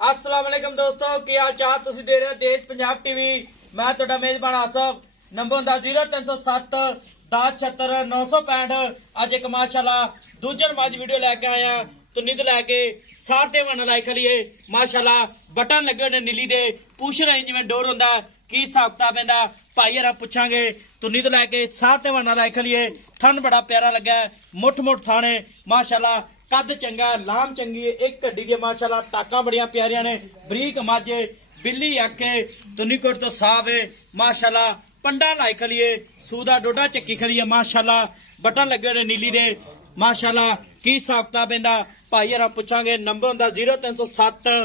अस्सलाम वालेकुम दोस्तों, की हाल चाल? तुसीं देख रहे हो देश पंजाब टीवी। मैं तुहाडा मेजबान आसफ। नंबर हुंदा 0307 1076 965। अज एक माशाल्लाह दूजन मज वीडियो लैके आया तुन्नी तो लैके सारे वन लाई खड़िए माशाल्लाह। बटन लगे ने नीली दे पूछ रहे जिवें डोर हुंदा की हिसाब किताब इहदा भाई हरा पुछांगे। तुन्नी तो लैके सारे वन लाई खड़िए। थन बड़ा प्यारा लगा, मुठ मुठ थाने माशाल्लाह। कद चंगा, लाम चंगी है, एक कड्डी दी माशाल्लाह। टाका बड़िया प्यारियां ने, बरीक माजे, बिल्ली आखे तुन्नीकोट तो साफ है माशाल्लाह। पंडा लाई खलिए, सूदा डोडा चक्की खलिए माशाल्लाह। बटन लगे ने नीली दे माशाल्लाह। की हिसाब किताब इहदा भाई हरा पुछांगे। नंबर हुंदा 0307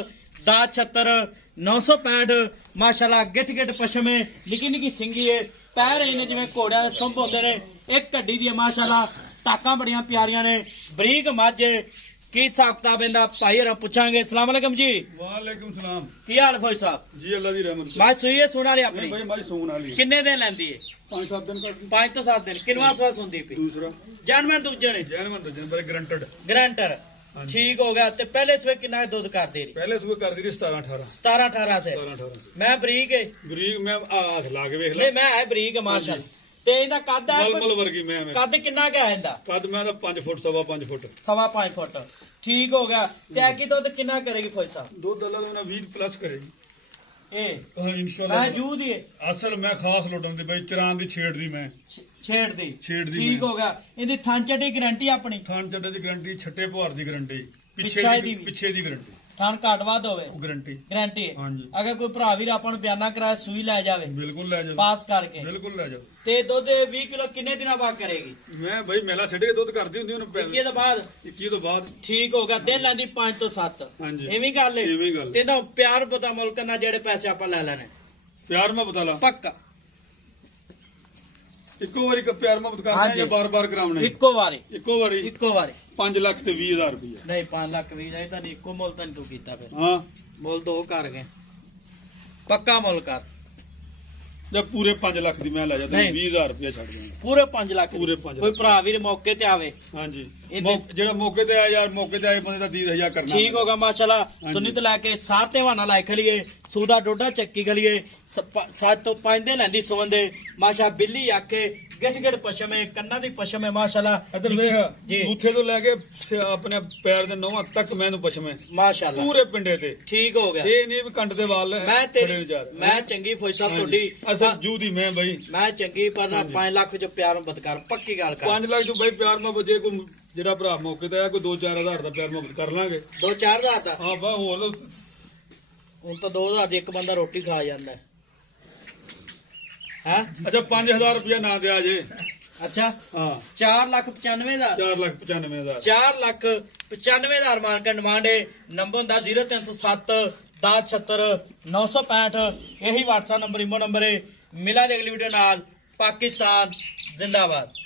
1076 965 माशाल्लाह। गिठ गिठ पशम है, निकी निकी सिंगी है, पैर इन्हें जिवें घोड़ियां दे सुंभ होंदे ने। एक कड्डी दी माशाल्लाह, टाका बड़िया प्यारियां ने, बरीक मज। की हिसाब किताब इहदा भाई हरा पुछांगे। अस्सलाम वालेकुम जी। वालेकुम सलाम की हाल फौज साहब? जी, अल्लाह दी रहमत। मैं सुई है सुना रही अपनी भाई हमारी सून वाली किन्ने दिन लैंदी है? 5-7 दिन का 5 तो 7 दिन। किनवा सवा सुनदी पई? दूसरा जानवर दूजे ने जैनवन दर्जन पर गारंटेड। गारंटर हाँ जी। ठीक हो गया। ते पहले सवे कितना दूध कर दे रही? पहले सुबह कर दी 17-18 17-18 से 17-18 मैं बरीक है। गरीब मैं हाथ ला के वेख नहीं ला। मैं है बरीक माशाल्लाह। ते इहदा कद है मलमल वर्गी मैं कद कितना क्या है इहदा? कद मैं 5 फुट 5.25 फुट। 5.25 फुट ठीक हो गया। ते की दुध कितना करेगी फौज साहब? दूध अल्लाह ने 20 प्लस करेगी। ए हां इंशाल्लाह। मैं जू दी असल मैं खास लोटन दी भाई चरान दी छेड़ दी मैं छेड़ दी छेड़ दी ठीक मैं। हो गया। इहदी थन चटी गारंटी अपनी? थान चड्डे दी गारंटी, छट्टे पुहार दी गारंटी, पिछे दी भी? पिछे दी गारंटी, थन घट वध होवे गारंटी। गारंटी हाँ जी। अगर कोई भरा वीर अपन बयाना कराए सुई लै जावे बिल्कुल ले जाओ, पास करके बिल्कुल ले जाओ। ते दुध 20 किलो किन्ने दिना बाद करेगी? मैं भाई मेला छड़ के दुध करदी हुंदी ਉਹਨੂੰ 21 ਤੋਂ ਬਾਅਦ 21 ਤੋਂ ਬਾਅਦ। ठीक हो गया। दिन लैंदी 5 तो 7 ਹਾਂਜੀ एवं गल है। ਇਵੇਂ ਗੱਲ। ते दा प्यार पता मुल्क ना जेड़े पैसे ਆਪਾਂ ਲੈ ਲੈਣੇ ਪਿਆਰ ਮੁਹੱਬਤ ਲਾ पक्का ਇੱਕੋ ਵਾਰੀ ਪਿਆਰ ਮੁਹੱਬਤ ਕਰਦੇ ਹਾਂਜੀ। ਜਾਂ ਬਾਰ-ਬਾਰ ਕਰਾਉਣੇ? ਇੱਕੋ ਵਾਰੀ ਇੱਕੋ ਵਾਰੀ ਇੱਕੋ ਵਾਰੀ 5 ਲੱਖ ਤੇ 20,000 ਰੁਪਏ। नहीं 5 लाख भी नहीं ਤਾਂ ਇੱਕੋ ਮੁੱਲ ਤਾਂ ਨਹੀਂ ਤੂੰ ਕੀਤਾ ਫਿਰ ਹਾਂ ਮੁੱਲ ਦੋ ਕਰ ਗਏ पक्का मुੱਲ कर ਜਦ ਪੂਰੇ 5 ਲੱਖ ਦੀ ਮੈਂ ਲੈ ਜਾ ਤੈਨੂੰ ਨਹੀਂ। 20,000 ਰੁਪਏ ਛੱਡ ਦੇਣਾ। पूरे 5 लाख ਪੂਰੇ 5 कोई भरा वीर मौके ते आवे ਹਾਂਜੀ ਇਹਦੇ- ਜਿਹੜਾ ਮੌਕੇ ਤੇ ਆਇਆ ਯਾਰ ਮੌਕੇ ਤੇ ਆਏ ਬੰਦੇ ਦਾ 20,000 ਕਰਨਾ। ठीक होगा माशाल्लाह। ਹਾਂਜੀ। तुन्नी तो लैके सात वाना लाई खलिए, सूदा डोडा चक्की खलिए, 7 तो 5 दिन लैंदी सुवंदे माशा। बिल्ली आखे गिठ गिठ पशम है, कन्ना दी पशम है माशाल्लाह। ਇੱਧਰ ਵੇਖ ਜੀ। ਬੂਥੇ ਤੋਂ ਲੈ ਕੇ ਆਪਣੇ ਪੈਰ ਦੇ ਨੌਵਾਂ ਤੱਕ ਮੈਨੂੰ ਪਛਮੇ माशाल्लाह ਪੂਰੇ ਪਿੰਡੇ ਤੇ। ठीक हो गया। ਇਹ ਨਹੀਂ ਵੀ ਕੰਡ ਦੇ ਵਾਲ मैं तेरी ਖੜੇ ਵਿਚਾਰ। मैं चंगी फौज साहब ਹਾਂਜੀ। थोड़ी ਅਸਲ ਜੂ ਦੀ ਮੈਂ ਬਈ मैं चंगी पर ना ਹਾਂਜੀ। 5 लाख जो प्यार मुहब्बत कर पक्की गल कर 5 ਲੱਖ ਚ ਬਈ ਪਿਆਰ ਮੁਹੱਬਤ ਜੇ ਕੋਈ ਜਿਹੜਾ ਭਰਾ ਮੌਕੇ ਤੇ ਆਇਆ ਕੋਈ 2-4 ਹਜ਼ਾਰ ਦਾ ਪਿਆਰ ਮੁਹੱਬਤ ਕਰ ਲਾਂਗੇ। 2-4 हज़ार दा ਹਾਂ ਬਾ ਹੋਰ ਹੁਣ ਤਾਂ 2000 ਦੀ ਇੱਕ ਬੰਦਾ ਰੋਟੀ ਖਾ ਜਾਂਦਾ ਹੈ ਹੈਂ? ਅੱਛਾ 5,000 ਰੁਪਇਆ ਨਾ ਦਿਆ ਜੇ। ਅੱਛਾ ਹਾਂ 4,95,000 ਦਾ 4,95,000 4,95,000 ਮਾਨ का डिमांड है। नंबर ਹੁੰਦਾ 0307 1076 965। यही व्हाट्सएप नंबर इमो नंबर है। मिला दे अगली वीडियो नाल। पाकिस्तान जिंदाबाद।